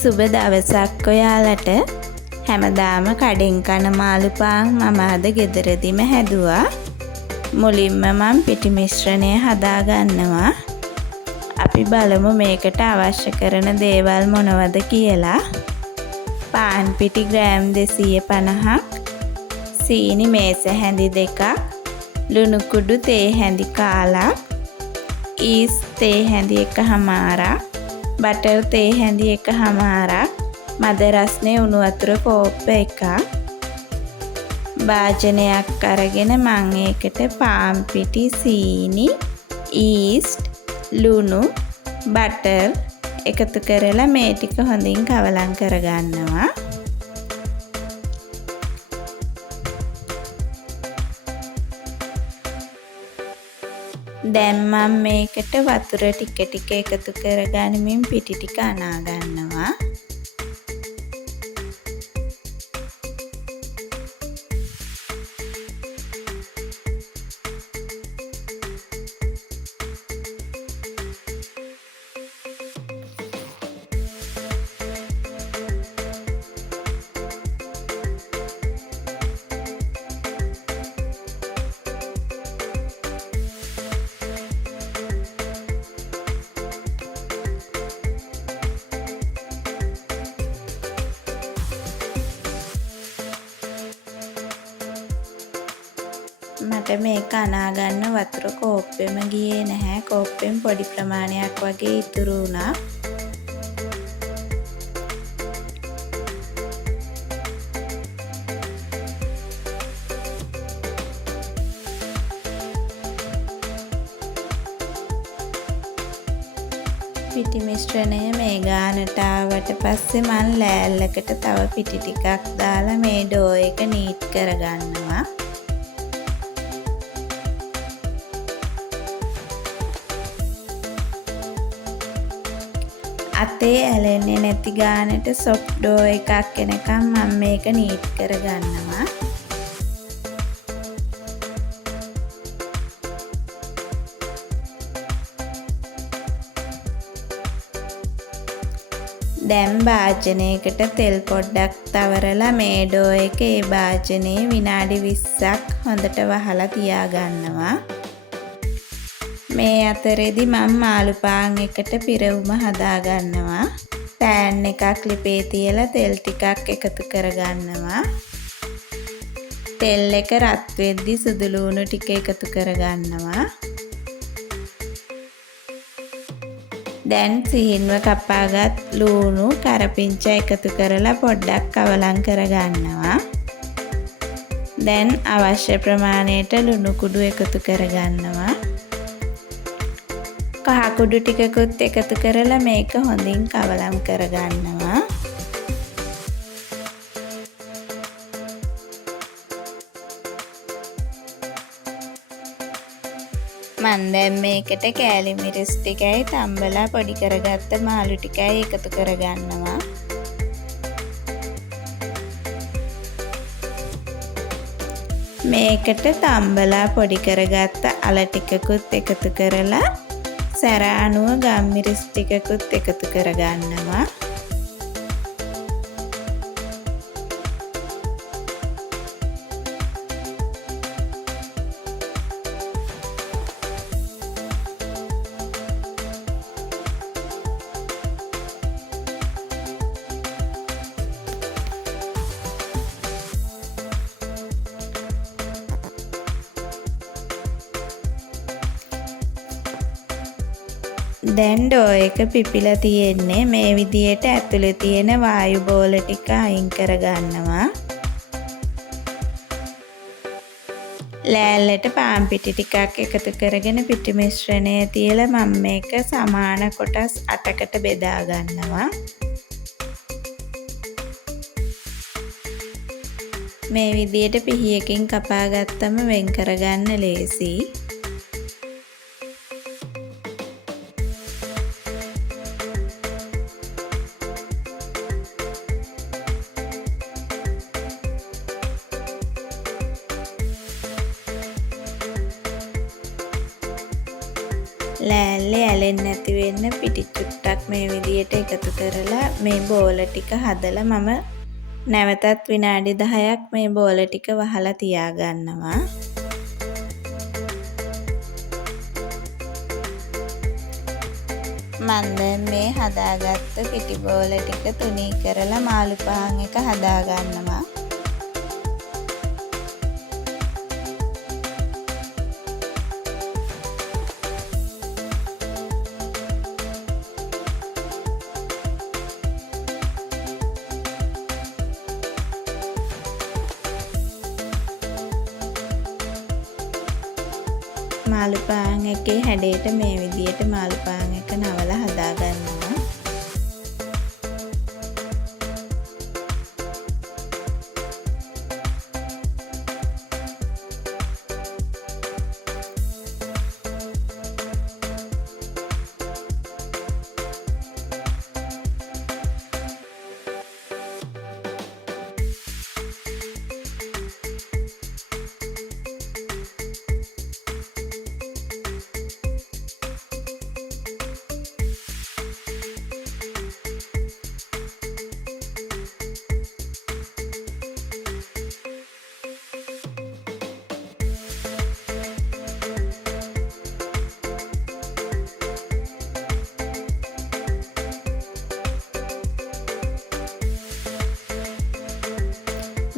සුබ දවසක් ඔයාලට. හැමදාම කඩෙන් කන මාළු පාන් මම අද ගෙදරදිම හැදුවා. මුලින්ම මම පිටි මිශ්‍රණය හදා ගන්නවා. අපි බලමු මේකට අවශ්‍ය කරන දේවල් මොනවද කියලා. පාන් පිටි ග්‍රෑම් 250ක්, සීනි මේස හැඳි 2ක්, ලුණු කුඩු තේ හැඳි කාලක්, ඊස් තේ හැඳි 1/2, බටර් තේ හැඳි 1/2, මද රස්නේ උණු වතුර කෝප්ප 1ක්. භාජනයක් අරගෙන මම ඒකට පාන් පිටි, සීනි, ඊස්ට්, ලුණු, බටර් එකතු කරලා මේ ටික හොඳින් කවලම් කරගන්නවා. දැන් මම මේකට වතුර ටික ටික එකතු කරගනිමින් පිටි ටික අනා ගන්නවා. මට මේක අනා ගන්න වතුර කෝප්පෙම ගියේ නැහැ. කෝප්පෙන් පොඩි ප්‍රමාණයක් වගේ ඉතුරු වුණා. පිටි මිශ්‍රණය මේ ගානට ආවට පස්සේ මම ලෑල්ලකට තව පිටි ටිකක් දාලා මේ ඩෝ එක නීට් කරගන්නවා. අතේ ඇලෙන්නේ නැති ගානට සොෆ්ට් ඩෝ එකක් එනකම් මම මේක නීට් කරගන්නවා. දැන් භාජනයකට තෙල් පොඩ්ඩක් තවරලා මේ ඩෝ එක ඒ භාජනයේ විනාඩි 20ක් හොඳට වහලා තියාගන්නවා. මේ අතරේදී මම මාළු පාන් එකට පිරවුම හදා ගන්නවා. පෑන් එකක් ලිපේ තියලා තෙල් ටිකක් එකතු කරගන්නවා. තෙල් එක රත් වෙද්දී සුදු ලුණු ටික එකතු කරගන්නවා. දැන් සිහින්ව කපාගත් ලුණු කරපිංචා එකතු කරලා පොඩ්ඩක් කවලම් කරගන්නවා. දැන් අවශ්‍ය ප්‍රමාණයට ලුණු කුඩු එකතු කරගන්නවා. කහ කුඩු ටිකකුත් එකතු කරලා මේක හොඳින් කවලම් කරගන්නවා. මම දැන් මේකට කෑලි මිරිස් ටිකයි තම්බලා පොඩි කරගත්ත මාළු ටිකයි එකතු කරගන්නවා. මේකට තම්බලා පොඩි කරගත්ත අල ටිකකුත් එකතු කරලා සැර අනුව ගම්මිරිස් ටිකකුත් එකතු කරගන්නවා. දැන් ඩෝ එක පිපිලා තියෙන්නේ. මේ විදියට ඇතුලේ තියෙන වායු බෝල ටික අයින් කරගන්නවා. ලෑල්ලට පාන් පිටි ටිකක් එකතු කරගෙන පිටි මිශ්‍රණය තියලා මම මේක සමාන කොටස් 8කට බෙදා ගන්නවා. මේ විදියට පිහියකින් කපා ගත්තම වෙන් කරගන්න ලේසියි. ලෑල්ලේ ඇලෙන්නේ නැති වෙන්න පිටි චුට්ටක් මේ විදියට එකතු කරලා මේ බෝල ටික හදලා මම නැවතත් විනාඩි 10ක් මේ බෝල ටික වහලා තියා ගන්නවා. මම දැන් මේ හදාගත්ත පිටි බෝල ටික තුනී කරලා මාළු පාන් එක හදා ගන්නවා. මාළු පාන් එකේ හැඩයට මේ විදියට මාළු පාන් එක නවලා හදා ගන්නවා.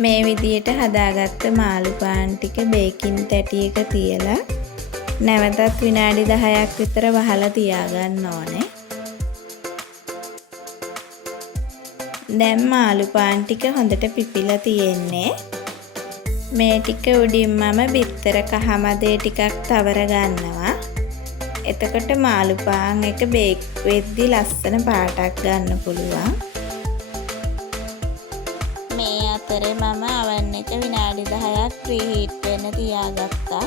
මේ විදියට හදාගත්ත මාළු පාන් ටික බේකින් තැටියක තියලා නැවතත් විනාඩි 10ක් විතර වහලා තියාගන්න ඕනේ. දැන් මාළු පාන් ටික හොඳට පිපිලා තියෙන්නේ. මේ ටික උඩින් මම බිත්තර කහමදේ ටිකක් තවර ගන්නවා. එතකොට මාළු පාන් එක බේක් වෙද්දි ලස්සන පාටක් ගන්න පුළුවන්. මේ අතරේ මම oven එක විනාඩි 10ක් ප්‍රීහීට් වෙන්න තියාගත්තා.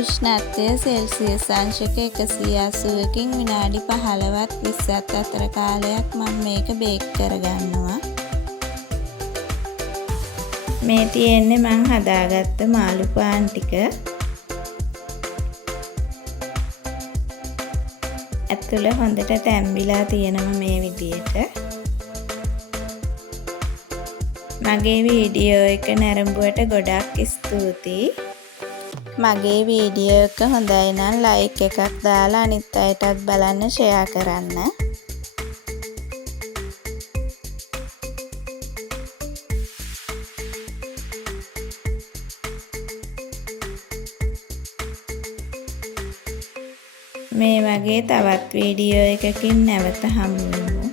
උෂ්ණත්වය සෙල්සියස් අංශක 180කින් විනාඩි 15ත් 20ත් අතර කාලයක් මම මේක බේක් කරගන්නවා. මේ තියෙන්නේ මං හදාගත්ත මාළු පාන් ටික. ඇතුළ හොඳට තැම්බිලා තියෙනවා මේ විදියට. මගේ වීඩියෝ එක නැරඹුවට ගොඩක් ස්තුතියි. මගේ වීඩියෝ එක හොඳයි නම් ලයික් එකක් දාලා අනිත් අයටත් බලන්න ෂෙයා කරන්න. මේ වගේ තවත් වීඩියෝ එකකින් නැවත හමු වෙමු.